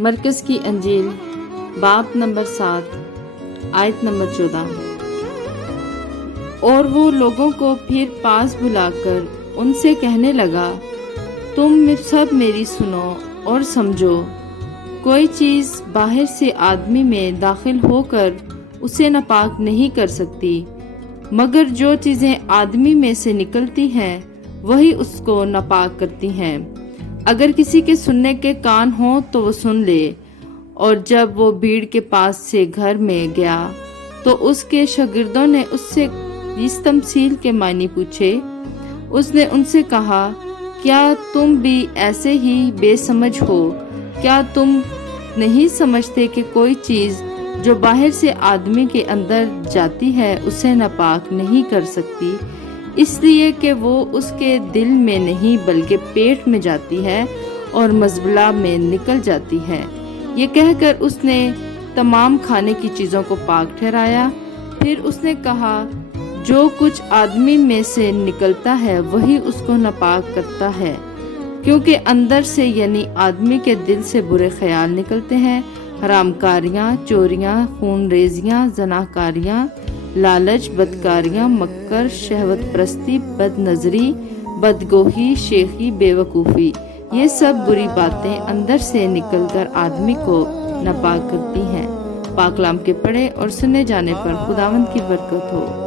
مرکز کی انجیل باب نمبر 7 آیت نمبر 14۔ اور وہ لوگوں کو پھر پاس بلا کر ان سے کہنے لگا، تم سب میری سنو اور سمجھو، کوئی چیز باہر سے آدمی میں داخل ہو کر اسے ناپاک نہیں کر سکتی، مگر جو چیزیں آدمی میں سے نکلتی ہیں وہی اس کو ناپاک کرتی ہیں۔ اگر کسی کے سننے کے کان ہوں تو وہ سن لے۔ اور جب وہ بھیڑ کے پاس سے گھر میں گیا تو اس کے شاگردوں نے اس سے اس تمثیل کے معنی پوچھے۔ اس نے ان سے کہا، کیا تم بھی ایسے ہی بے سمجھ ہو؟ کیا تم نہیں سمجھتے کہ کوئی چیز جو باہر سے آدمی کے اندر جاتی ہے اسے ناپاک نہیں کر سکتی، اس لیے کہ وہ اس کے دل میں نہیں بلکہ پیٹ میں جاتی ہے اور مزبلہ میں نکل جاتی ہے۔ یہ کہہ کر اس نے تمام کھانے کی چیزوں کو پاک ٹھہرایا۔ پھر اس نے کہا، جو کچھ آدمی میں سے نکلتا ہے وہی اس کو ناپاک کرتا ہے، کیونکہ اندر سے یعنی آدمی کے دل سے برے خیال نکلتے ہیں، حرام کاریاں، چوریاں، خون ریزیاں، زناکاریاں، لالچ، بدکاریاں، مکر، شہوت پرستی، بد نظری، بدگوہی، شیخی، بے وقوفی، یہ سب بری باتیں اندر سے نکل کر آدمی کو ناپاک کرتی ہیں۔ پاک کلام کے پڑھے اور سنے جانے پر خداوند کی برکت ہو۔